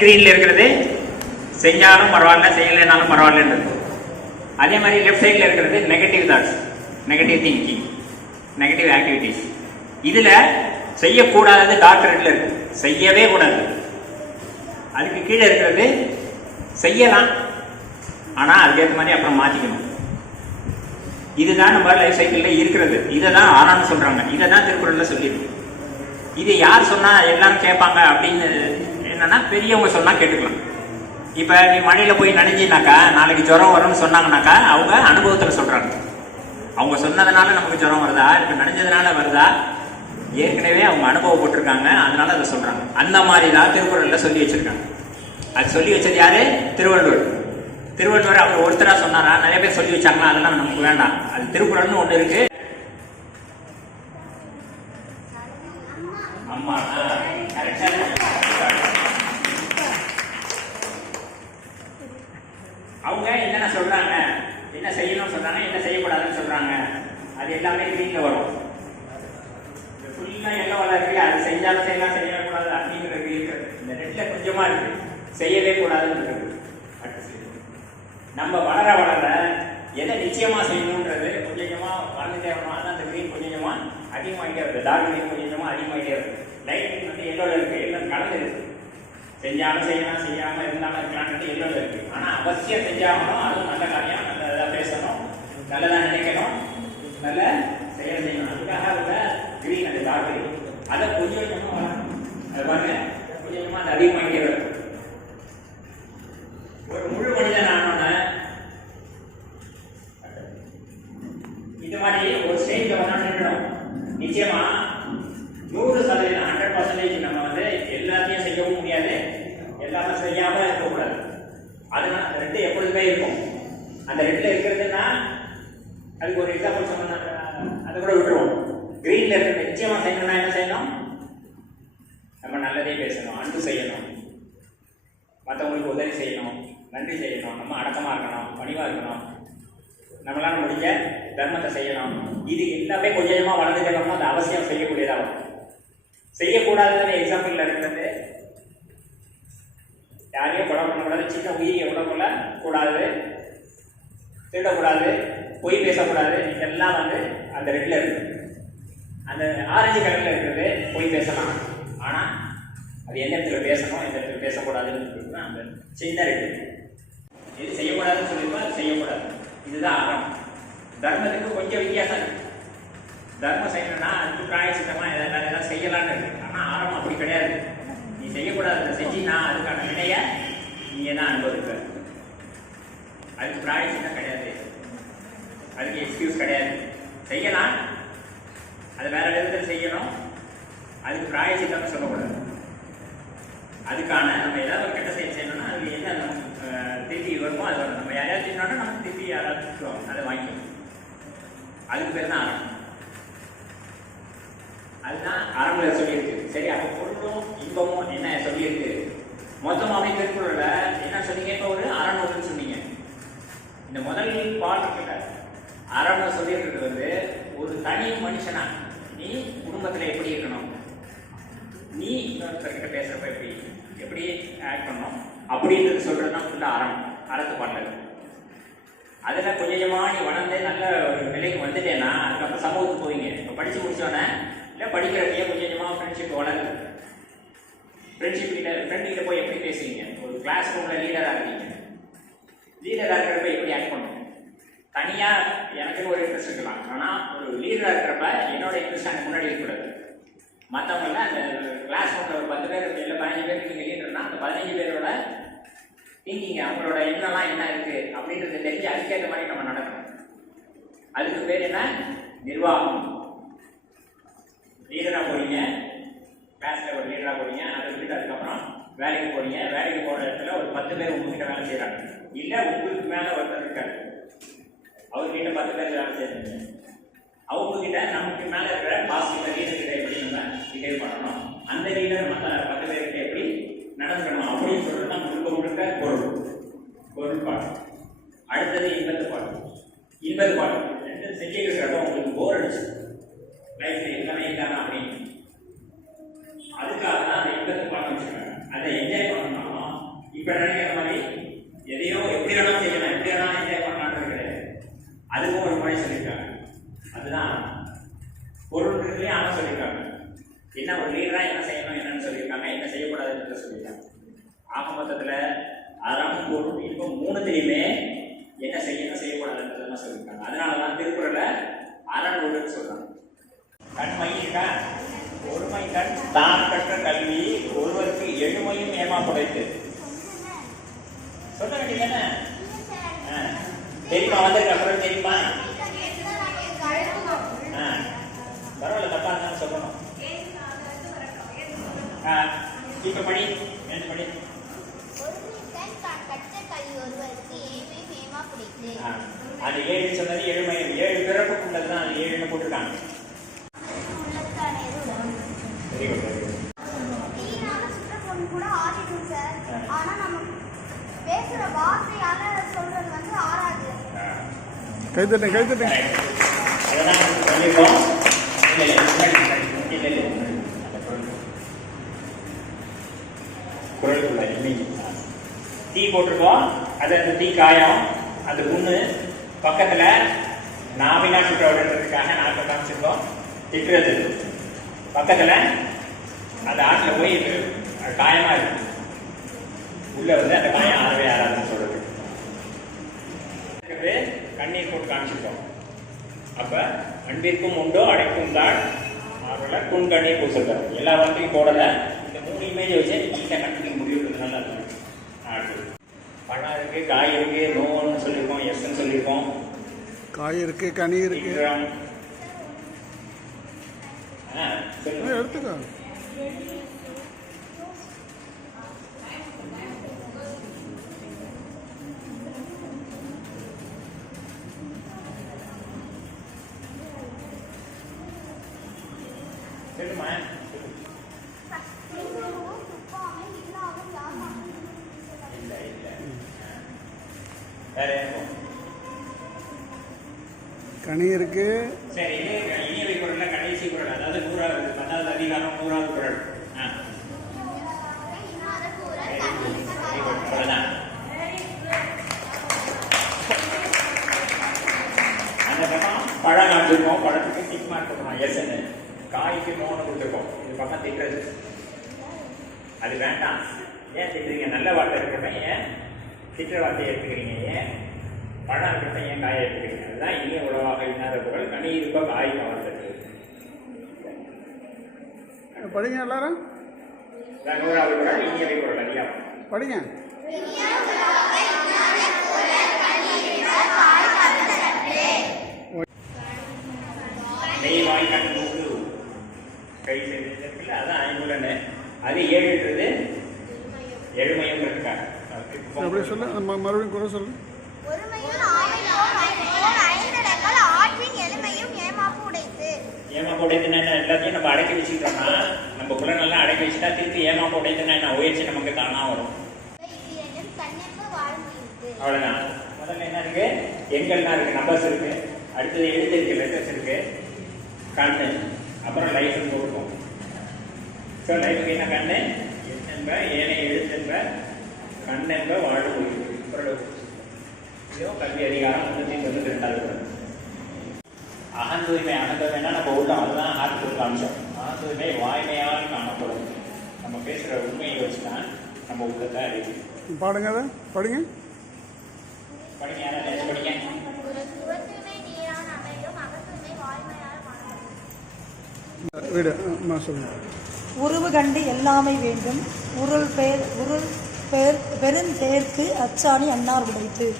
கிரீனில் இருக்கிறது. செஞ்சாலும் பரவாயில்ல செய்யலைனாலும் பரவாயில்லன்றது. அதே மாதிரி லெஃப்ட் சைடில் இருக்கிறது negative thoughts negative thinking negative activities இதில் செய்யக்கூடாதது டார்க் ரெட்டில் இருக்கு. செய்யவே கூடாது. அதுக்கு கீழே இருக்கிறது செய்யலாம். ஆனால் அதுக்கேற்ற மாதிரி அப்புறம் மாற்றிக்கணும் இதுதான் நம்ம லைஃப் சைக்கிளில் இருக்கிறது. இதை தான் ஆறான்னு சொல்கிறாங்க இதை தான் திருக்குறளில் சொல்லியிருக்கு. இது யார் சொன்னால் எல்லாம் கேட்பாங்க அப்படின்னு என்னன்னா பெரியவங்க சொன்னால் கேட்டுக்கலாம். இப்போ நீ மழையில் போய் நனைஞ்சினாக்கா நாளைக்கு ஜுரம் வரும்னு சொன்னாங்கனாக்கா அவங்க அனுபவத்தில் சொல்கிறாங்க அவங்க சொன்னதுனால நமக்கு ஜுரம் வருதா? இப்போ நனைஞ்சதுனால வருதா? ஏற்கனவே அவங்க அனுபவப்பட்டிருக்காங்க அதனால அதை சொல்கிறாங்க அந்த மாதிரி தான் திருக்குறளில் சொல்லி வச்சுருக்காங்க. அது சொல்லி வச்சது யாரு? திருவள்ளுவர். திருவள்ளுவர் அவர் ஒருத்தரா சொன்னாரா? நிறைய பேர் சொல்லி வச்சாங்களா? அதெல்லாம் நமக்கு வேண்டாம். அது திருக்குறள்னு ஒன்று இருக்கு. அவங்க என்னென்ன சொல்கிறாங்க என்ன செய்யணும்னு சொல்கிறாங்க என்ன செய்யக்கூடாதுன்னு சொல்கிறாங்க அது எல்லாமே க்ரீனில் வரும். ஃபுல்லாக எல்லோ வளர்க்கு அது செஞ்சாலும் செய்யலாம் செய்யக்கூடாது அப்படிங்கிறது இருக்கிறது இந்த ரெட்ல கொஞ்சமாக இருக்குது செய்யவே கூடாதுன்னு இருக்குது நம்ம வளர வளர எதை நிச்சயமாக செய்யணுன்றது கொஞ்சம் கொஞ்சமாக வளர்ந்துட்டே வரணும். அதான் அந்த கிரீன் கொஞ்சம் கொஞ்சமாக அதிகமாகிட்டே இருக்குது டார்க் கிரீன் கொஞ்சம் கொஞ்சமாக அதிகமாகிட்டே இருக்குது லைட் வந்து எல்லோல இருக்குது எல்லாம் கலந்து இருக்குது செய்யாம செய்யலாம் செய்யாம இருந்தாலும் இருக்கலாம்ன்றது எல்லாம் இருக்கு. ஆனா அவசியம் செஞ்சாகணும் அதுவும் நல்ல காரியம் நல்லதா பேசணும் நல்லதா நினைக்கணும் நல்ல செயல் செய்யணும். அதுக்காக உள்ள கிரீன் அந்த டார்க் அதை கொஞ்சம் கொஞ்சமா வளரணும். அது பாருங்க கொஞ்சம் கொஞ்சமா அது அதிகமாகிட்டே வரும் ஒரு முழு மனிதன் ஆனோன்னு இந்த மாதிரி ஒரு ஸ்டேஜ்ல வந்தா நின்றோம் நிச்சயமா நூறு சதவீதம் ஹண்ட்ரட் பர்சன்டேஜ் நம்ம வந்து எல்லாத்தையும் செய்யவும் முடியாது எல்லாமே செய்யாம இருக்கக்கூடாது அதனால அந்த இருக்கும். அந்த ரெண்டுல இருக்கிறதுன்னா அதுக்கு ஒரு எக்ஸாம்பிள் சொன்னா அதை கூட விட்டுருவோம். கிரீன்ல இருக்கிற நிச்சயமா செய்யணும்னா என்ன செய்யணும்? நம்ம நல்லதே பேசணும் அன்பு செய்யணும். மற்றவங்களுக்கு உதவி செய்யணும் நன்றி செய்யணும் நம்ம அடக்கமாக இருக்கணும் பணிவாக இருக்கணும். நம்மளால் முடிஞ்ச தர்மத்தை செய்யணும். இது எல்லாமே கொஞ்சம் கொஞ்சமாக வளர்ந்துட்டே வரணும் அது அவசியம் செய்யக்கூடியதாகும். செய்யக்கூடாதுன்னு எக்ஸாம்பிளில் இருக்கிறது யாரையும் கொலை பண்ணக்கூடாது சின்ன உயிரியை உடம்புல கூடாது. திருடக்கூடாது. பொய் பேசக்கூடாது. இதெல்லாம் வந்து அந்த ரெட்டில் இருக்குது அந்த ஆரஞ்சு கலரில் இருக்கிறது பொய் பேசலாம். ஆனால் அது எந்த இடத்துல பேசணும் எந்த இடத்துல பேசக்கூடாதுன்னு சொல்லிட்டு அந்த சின்ன ரெட்டு இது செய்யக்கூடாதுன்னு சொல்லியிருக்கோம் அது செய்யக்கூடாது. இதுதான் அறம். தர்மத்துக்கு கொஞ்சம் வித்தியாசம் தர்மம் செய்யணும்னா அதுக்கு பிராயசித்தமா எதாவது எதாவது ஏதாவது செய்யலாம்னு இருக்கு. ஆனா ஆரம் அப்படி கிடையாது. நீ செய்யக்கூடாது செஞ்சீங்கன்னா அதுக்கான வினைய நீ தான் அனுபவிக்க அதுக்கு பிராயசித்தம் கிடையாது. அதுக்கு எக்ஸ்கியூஸ் கிடையாது. செய்யலாம். அது வேற விதத்தில் செய்யணும். அதுக்கு பிராயசித்தம்னு சொல்லக்கூடாது. அதுக்கான நம்ம ஏதாவது ஒரு கெட்ட செயல் செய்யணும்னா அது என்ன திருப்பி வருமோ அது வரும். நம்ம யாராவது செய்யணும்னா நமக்கு திருப்பி யாராவது அதை வாங்கிக்கணும். அதுக்கு பேர் தான் ஆரம்பம். அதுதான் அறமுறை சொல்லியிருக்கு. சரி அப்போ பொருளும் இன்பமும் என்ன சொல்லியிருக்கு? மொத்தமாகவே திருக்குறள என்ன சொன்னீங்க? இப்போ ஒரு அறநூறுன்னு சொன்னீங்க. இந்த முதல் பால் இருக்குல்ல அறம்னு சொல்லியிருக்கிறது வந்து ஒரு தனி மனுஷனா நீ குடும்பத்துல எப்படி இருக்கணும்? நீ இன்னொருத்தர்கிட்ட பேசுறப்ப எப்படி எப்படி ஆக்ட் பண்ணணும்? அப்படின்றது சொல்கிறது தான் ஃபுல்லாக அறம் அறத்து பாட்டது அதில் கொஞ்சம் கொஞ்சமா நீ வளர்ந்து நல்ல ஒரு நிலைக்கு வந்துட்டேன்னா அதுக்கப்புறம் சமூகத்துக்கு போவீங்க. இப்போ படித்து முடிச்சோன்னே இல்லை படிக்கிறப்பையே கொஞ்சம் கொஞ்சமாக ஃப்ரெண்ட்ஷிப் வளருது ஃப்ரெண்ட்ஷிப் கிட்ட ஃப்ரெண்ட் கிட்ட போய் எப்படி பேசுவீங்க? ஒரு கிளாஸ் ரூமில் லீடராக இருக்கீங்க. லீடராக இருக்கிறப்ப எப்படி ஆக்ட் பண்ணணும் தனியாக எனக்குன்னு ஒரு இன்ட்ரெஸ்ட் இருக்கலாம் ஆனால் ஒரு லீடராக இருக்கிறப்ப என்னோட இன்ட்ரெஸ்ட் அங்கே முன்னாடி இருக்கக்கூடாது. மற்றவங்கள அந்த கிளாஸ் ரூமில் ஒரு பத்து பேர் இல்லை பதினஞ்சு பேருக்கு நீங்கள் லீடர்னா அந்த பதினஞ்சு பேரோட திங்கிங் அவங்களோட எண்ணெல்லாம் என்ன இருக்குது அப்படின்றது தெரிஞ்சு அதுக்கேற்ற மாதிரி நம்ம நடக்கணும். அதுக்கு பேர் என்ன? நிர்வாகம். லீடராக போறீங்க. கிளாஸில் ஒரு லீடராக போறீங்க. அதை விட்டுட்டு அதுக்கப்புறம் வேலைக்கு போறீங்க. வேலைக்கு போகிற இடத்துல ஒரு பத்து பேர் உங்ககிட்ட வேலை செய்கிறாங்க இல்லை உங்களுக்கு மேலே ஒருத்தர் இருக்காரு. அவர்கிட்ட பத்து பேர் வேலை செய்யறீங்க அவங்க கிட்ட நமக்கு மேலே இருக்கிற பாஸ் கிட்ட லீடர் கிட்ட எப்படி நம்ம பிஹேவ் பண்ணணும்? அந்த லீடர் மற்ற பத்து பேர்கிட்ட எப்படி நடந்துக்கணும் அப்படின்னு சொல்றது தான் முழுக்க முழுக்க பொருள். பொருள் பாடம் அடுத்தது இன்பத்து பாடம் இன்பது பாடம் ரெண்டு செஞ்சுட்டு இருக்கிறப்ப உங்களுக்கு போர் அடிச்சு லைஃப்ல எல்லாமே இல்லாம அப்படின்னு அதுக்காக தான் அந்த இன்பத்து பாடம் வச்சிருக்காங்க அதை என்ஜாய் பண்ணணும் அதுக்கும் ஒரு முறை சொல்லியிருக்காங்க. அதுதான் பொருள்களே ஆனால் சொல்லியிருக்காங்க. என்ன ஒரு லீடராக என்ன செய்யணும் என்னன்னு சொல்லியிருக்காங்க. என்ன செய்யக்கூடாதுன்னு சொல்லியிருக்காங்க. ஆக மொத்தத்தில் அறம் பொருள் இப்போ மூணுத்திலையுமே என்ன செய்யணும் செய்யக்கூடாதுன்றதெல்லாம் சொல்லியிருக்காங்க. அதனால தான் திருக்குறளை அரண் ஒழுன்னு சொல்கிறாங்க கண்மை இருக்கா? ஒருமை கண். தான் கற்ற கல்வி ஒருவருக்கு எழுமையும் ஏமா புடைத்து சொல்ல வேண்டியது தெரியுமா வந்திருக்க அப்புறம் தெரியுமா ஆ பரவாயில்ல தப்பா இருந்தாலும் சொல்லணும் ஆ இப்ப படி என்ன படி. அது ஏழு சொன்னது ஏழுமை ஏழு பிறப்புக்குள்ளது தான் அது ஏழுன்னு போட்டிருக்காங்க. வெரி குட் வெரி குட் ஆனா நம்ம பேசுற வார்த்தையால சொல்றது வந்து ஆறாது சொல்லியிருக்கோம் இல்லை. இல்லை இல்லை முன்னாடி. அந்த குரல். குரலுக்குள்ள இல்லை தீ போட்டிருக்கோம். அது அந்த தீ காயம். அந்த புண்ணு பக்கத்துல நாவினா சுற்ற விடுறதுக்காக நாட்டை காமிச்சிருக்கோம். திட்டுறது. பக்கத்துல அந்த ஆட்டில் போய் அது காயமா இருக்கு. உள்ள வந்து அந்த காயம் ஆறவே ஆறாதுன்னு சொல்றது. கண்ணீர் போட்டு காமிச்சிருக்கோம். அப்ப அன்பிற்கும் உண்டோ அடைக்கும் தான் அவர்கள குண்கண்ணீர் பூசல் எல்லா வார்த்தையும் போடல. இமேஜ் வச்சு நீட்டாக கண்டுபிடிக்க முடியுன்றதுனால அது அடுத்தது பழம் இருக்கு காய் இருக்கு நோன்னு சொல்லியிருக்கோம் எஸ்ன்னு சொல்லியிருக்கோம். காய் இருக்கு கனி இருக்கு. இருக்கிறோம். ஆ. எடுத்துக்கோ. வேற இருக்கும் கனி இருக்கு. சரி இது இனியவை குரல்ல கடைசி குரல். அதாவது நூறாவது பத்தாவது அதிகாரம் நூறாவது குரல். அந்த பக்கம் பழம் காமிச்சிருக்கோம். பழத்துக்கு டிக் மார்க் கொடுக்கணும். எஸ்ன்னு காய்க்கு நோன்னு கொடுத்துருக்கோம். இது பக்கம் திட்டுறது. அது வேண்டாம். ஏன் திட்டுறீங்க? நல்ல வார்த்தை இருக்கிறப்ப ஏன்? திட்டுற வார்த்தையை எடுத்துக்கிறீங்க. ஏன் பழம் இருக்கிறப்ப ஏன் காயை எடுத்துக்கிறீங்க? அதுதான் இனிய உணவாக இல்லாத குரல் கனி இருப்ப காய் கவர்ந்தது படிங்க எல்லாரும். நூறாவது குரல். இனியவை குரல் அதிகாரம் படிங்க. நெய் வாய் கண் மூக்கு. கை செய்திருக்குல்ல அதான் ஐம்புலன்னு அது ஏழுன்றது. எழுமையும் இருக்காங்க அப்படியே சொல்லு நம்ம மறுபடியும் குறை சொல்லு. ஒருமையில் ஆமையோர் ஐந்தோர் ஐந்தடங்கள் ஆற்றின் எளிமையும் ஏமாப்பு உடைத்து உடைத்துனா எல்லாத்தையும் நம்ம அடக்கி வச்சுக்கிட்டோம்னா நம்ம புலனெல்லாம் அடக்கி வச்சுட்டா திருப்பி ஏமா உடைத்துனா என்ன? உயர்ச்சி நமக்கு தானா வரும். அவ்வளவுதான். முதல்ல என்ன இருக்கு? எண்கள்லாம் இருக்கு நம்பர்ஸ் இருக்கு. அடுத்தது எழுத்து இருக்கு. லெட்டர்ஸ் இருக்கு கண்ணு அப்புறம் லைஃப் கொடுக்கும் ஸோ லைஃபுக்கு என்ன கண்ணு என்ப ஏனைய எழுத்தென்ப கண்ணென்ப வாழ்வு உயிர் இதுவும் கல்வி அதிகாரம் முன்னூத்தி தொண்ணூத்தி ரெண்டாவது குறள். அகந்தூய்மை அகந்தூய்மைனா நம்ம உள்ளம் அதுதான் ஹார்ட் காமிச்சோம் அகந்தூய்மை வாய்மையால் காணப்படும். நம்ம பேசுற உண்மையை வச்சுதான் நம்ம உள்ளத்தை அறிவு பாடுங்க அதை படிங்க. படிங்க யாராவது படிங்க. வீடு சொல்லுங்க. உருவு கண்டு எல்லாமை வேண்டும். உருள் பேர் உருள் பேர் பெருஞ்செயற்கு அச்சாணி அன்னார் உடைத்து.